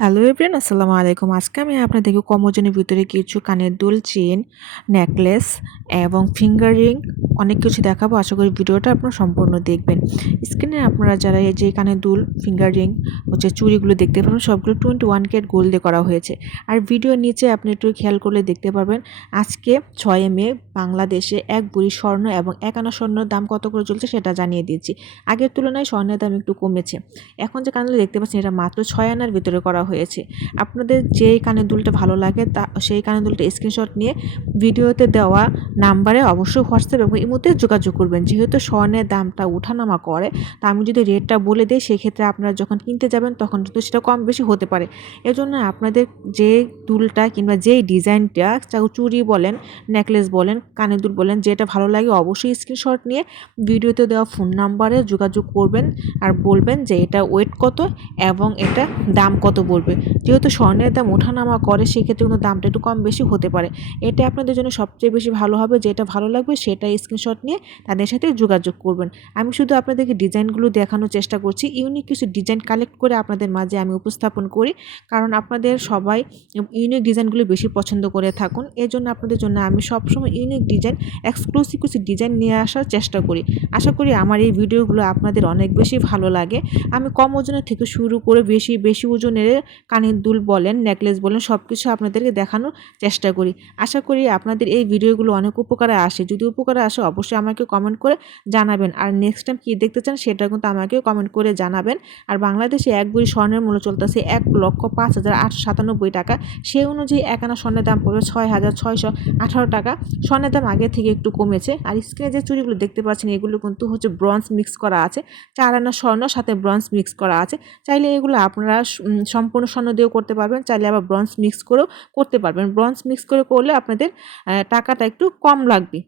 Hello everyone আসসালামু আলাইকুম। আজকে আমি আপনাদেরকে কম ওজনের ভিতরে কিছু কানের দুল, চেন নেকলেস এবং ফিঙ্গার রিং অনেক কিছু দেখাবো। আশা করি ভিডিওটা আপনারা সম্পূর্ণ দেখবেন। স্ক্রিনে আপনারা যারা এই যে কানের দুল ফিঙ্গার রিং হচ্ছে চুড়িগুলো দেখতে পাবেন, সবগুলো টোয়েন্টি ওয়ান কেট গোল্ড দিয়ে করা হয়েছে। আর ভিডিওর নিচে আপনি একটু খেয়াল করলে দেখতে পারবেন, আজকে ছয় মে বাংলাদেশে এক বুড়ি স্বর্ণ এবং এক আনা স্বর্ণের দাম কত করে চলছে সেটা জানিয়ে দিচ্ছি। আগের তুলনায় স্বর্ণের দাম একটু কমেছে। এখন যে কানগুলো দেখতে পাচ্ছেন, এটা মাত্র ছয় আনার ভিতরে করা হয়েছে। আপনাদের যেই কানের দুলটা ভালো লাগে তা, সেই কানের দুলটা স্ক্রিনশট নিয়ে ভিডিওতে দেওয়া নাম্বারে অবশ্যই হোয়াটসঅ্যাপ এবং ইমোতে যোগাযোগ করবেন। যেহেতু স্বর্ণের দামটা ওঠানামা করে, তা আমি যদি রেটটা বলে দিই, সেক্ষেত্রে আপনারা যখন কিনতে যাবেন, তখন কিন্তু সেটা কম বেশি হতে পারে। এজন্য আপনাদের যে দুলটা কিংবা যেই ডিজাইনটা চুড়ি বলেন নেকলেস বলেন কানের দুল বলেন, যেটা ভালো লাগে অবশ্যই স্ক্রিনশট নিয়ে ভিডিওতে দেওয়া ফোন নাম্বারে যোগাযোগ করবেন আর বলবেন যে এটা ওয়েট কত এবং এটা দাম কত বলবে যেহেতু স্বর্ণের দাম ওঠানামা করে, সেক্ষেত্রে কিন্তু দামটা একটু কম বেশি হতে পারে। এটা আপনাদের জন্য সবচেয়ে বেশি ভালো হবে, যেটা ভালো লাগবে সেটা স্ক্রিনশট নিয়ে তাদের সাথে যোগাযোগ করবেন। আমি শুধু আপনাদেরকে ডিজাইনগুলো দেখানোর চেষ্টা করছি। ইউনিক কিছু ডিজাইন কালেক্ট করে আপনাদের মাঝে আমি উপস্থাপন করি। কারণ আপনাদের সবাই ইউনিক ডিজাইনগুলো বেশি পছন্দ করে থাকুন। এই জন্য আপনাদের জন্য আমি সবসময় ইউনিক ডিজাইন এক্সক্লুসিভ কিছু ডিজাইন নিয়ে আসার চেষ্টা করি। আশা করি আমার এই ভিডিওগুলো আপনাদের অনেক বেশি ভালো লাগে। আমি কম ওজনের থেকে শুরু করে বেশি বেশি ওজনের কানের দুল বলেন, নেকলেস বলেন সব কিছু আপনাদেরকে দেখানোর চেষ্টা করি। আশা করি আপনাদের এই ভিডিওগুলো অনেক উপকারে আসে। যদি উপকারে আসে, অবশ্যই আমাকে কমেন্ট করে জানাবেন। আর নেক্সট টাইম কী দেখতে চান, সেটা কিন্তু আমাকেও কমেন্ট করে জানাবেন। আর বাংলাদেশে এক বই স্বর্ণের মূল্য চলতেছে এক লক্ষ পাঁচ হাজার আটশো সাতানব্বই টাকা। সেই অনুযায়ী এক আনা স্বর্ণের দাম পড়বে ছয় হাজার ছয়শো আঠারো টাকা। স্বর্ণের দাম আগে থেকে একটু কমেছে। আর স্ক্রিনে যে চুড়িগুলো দেখতে পাচ্ছেন, এগুলো কিন্তু হচ্ছে ব্রঞ্জ মিক্স করা আছে। চার আনা স্বর্ণ, সাথে ব্রঞ্জ মিক্স করা আছে। চাইলে এগুলো আপনারা সম্পূর্ণ স্বর্ণ দিয়েও করতে পারবেন, চাইলে আবার ব্রঞ্জ মিক্স করেও করতে পারবেন। ব্রঞ্জ মিক্স করে করলে আপনাদের টাকাটা একটু কম লাগবে।